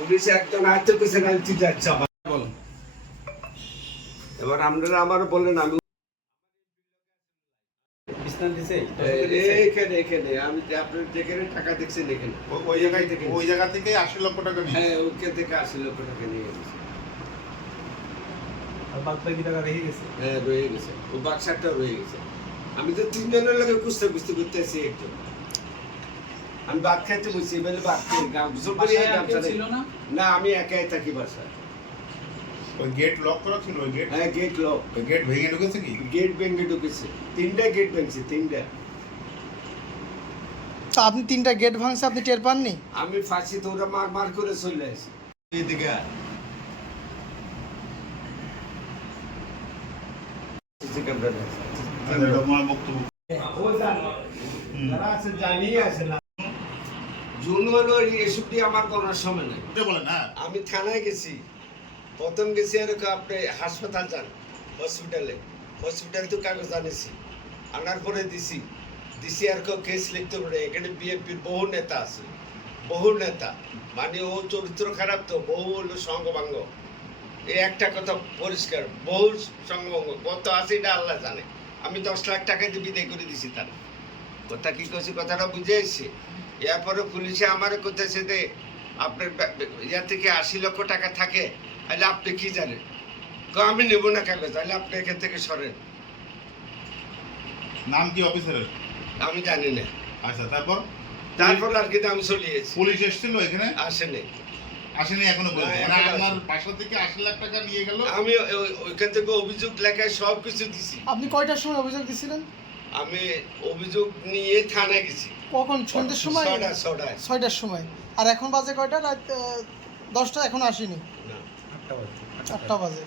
Police একজন আয়ত্ত করেছে গাড়িতে যাচ্ছে আমার বলেন এবার আপনারা আমারও বলেন আমি এখানে এখানে আমি আপনার যেখানে টাকা দেখছেন এখানে ওই জায়গা থেকে 80 লক্ষ টাকা নিয়ে হ্যাঁ ওকে থেকে 80 লক্ষ টাকা নিয়ে গেছে আর বাদ বাকি টাকা রেখে গেছে। হ্যাঁ রয়ে গেছে ও বাক্সারটা রয়ে গেছে আমি তো তিনজনের লোকে বুঝতে করতেছি একজন আমি ভাত খাইতে বসছি এবারে ভাত খেয়ে গান গোসল করে ছিল না? না আমি একাই থাকি বাসায় ওই গেট লক করা ছিল ওই গেট হ্যাঁ গেট লক ওই গেট ভেঙে ঢুকেছে কি গেট ভেঙে ঢুকেছে 3টা গেট ভেঙেছে 3টা তো আপনি 3টা গেট ভাঙছে, আপনি টের পাননি? আমি ফাঁসি তো ওরা মার করে চলে আসি এদিকে সিসি ক্যামেরা তোমার বক্তব্য ও যারা আছে জানিয়ে আছে না জুন হলো এসব দিয়ে আমার করার সময় নেই এটা বলেন না আমি থানায় গেছি প্রথম গেছি এরকম আপনি হাসপাতাল যান হসপিটাল তো কাগজ আনেছি আনার পরে দিছি আর কেউ কেস লিখতে পারে এখানে বিএনপির বহু নেতা আছে বহু নেতা মানে ও চরিত্র খারাপ তো বহু হলো সঙ্গভঙ্গ এই একটা কথা পরিষ্কার বহু সঙ্গভঙ্গ কত আছে এটা আল্লাহ জানে আমি 10 লাখ টাকা দিয়ে বিদায় করে দিছি তার কথা কি করছি কথাটা বুঝে এসছি এরপরে পুলিশে আমার করতেছে যে আপনার ইয়া থেকে 80 লক্ষ টাকা থাকে তাহলে আপনি কি জানেন আমি নেবো না কাগজ তাহলে আপনি এখান থেকে সরেন নাম কি অফিসারের আমি জানি না আচ্ছা তারপর আর কি আমি চলে গেছি পুলিশ এসেছিল এখানে আসেনি আসেনি এখনো পর্যন্ত না, মানে এখনো আমার আসেনি। বাসা থেকে 80 লাখ টাকা নিয়ে গেল আমি ওইখান থেকে অভিযোগ লেখায় সব কিছু দিছি আপনি কয়টার সময় অভিযোগ দিছিলেন? আমি অভিযোগ নিয়ে থানায় গেছি কখন? সন্ধ্যের সময়? 6টায় 6টার সময়। আর এখন বাজে কয়টা? রাত 10টা, এখনো আসেনি। না 8টা বাজে। 4টা বাজে।